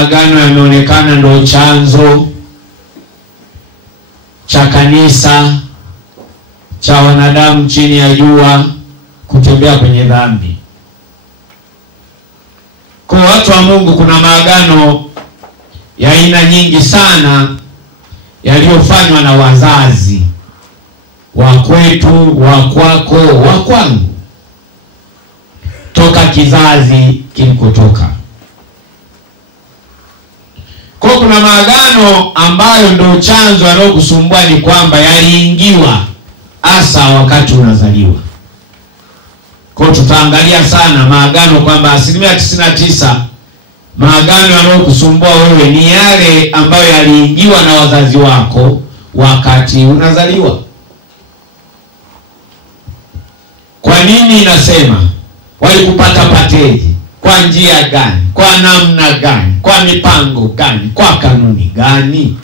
Agano yameonekana ndio chanzo cha kanisa cha wanadamu chini ya jua kutembea kwenye dhambi. Kwa watu wa Mungu, kuna maagano ya aina nyingi sana yaliyofanywa na wazazi wa kwetu, wa kwako, wa kwangu, toka kizazi kilikotoka. Kwa kuna maagano ambayo ndio chanzo yanayokusumbua, ni kwamba yaliingiwa hasa wakati unazaliwa. Kwa tutaangalia sana maagano kwamba 99% maagano yanayokusumbua wewe ni yale ambayo yaliingiwa na wazazi wako wakati unazaliwa. Kwa nini nasema? Walikupata pateje? Kwa njia gani? Kwa namna gani? Kwa mipango gani? Kwa kanuni gani?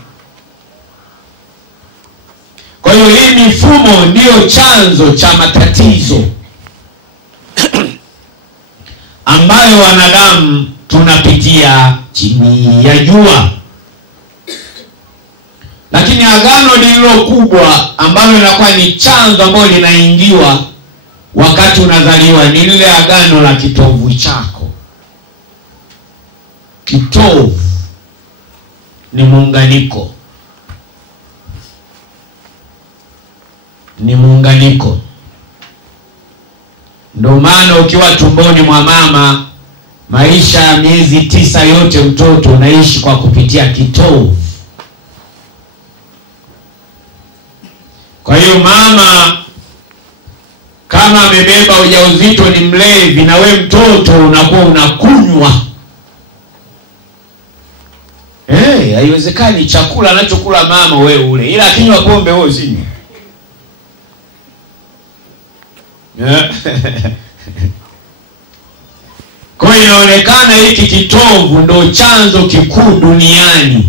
Kwa hiyo hii mifumo ndiyo chanzo cha matatizo ambayo wanadamu tunapitia chini ya jua. Lakini agano lililo kubwa ambalo linakuwa ni chanzo ambalo linaingiwa wakati unazaliwa ni lile agano la kitovu chako. Kitovu ni muunganiko. Ni muunganiko. Ndio maana ukiwa tumboni mwa mama, maisha ya miezi 9 yote mtoto unaishi kwa kupitia kitovu. Kwa hiyo mama kama amebeba ujauzito ni mlevi, na we mtoto unakuwa unakunywa. Haiwezekani chakula anachokula mama we ule, ila akinywa pombe wewe usinywe. Kwa hiyo inaonekana hiki kitovu ndo chanzo kikuu duniani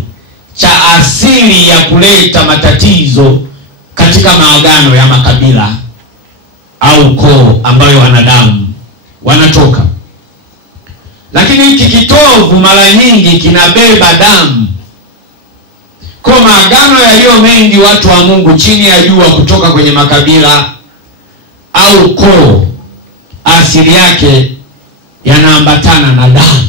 cha asili ya kuleta matatizo katika maagano ya makabila au koo ambayo wanadamu wanatoka. Lakini hiki kitovu mara nyingi kinabeba damu. Kwa maagano yaliyo mengi, watu wa Mungu, chini ya jua, kutoka kwenye makabila au koo, asili yake yanaambatana na damu.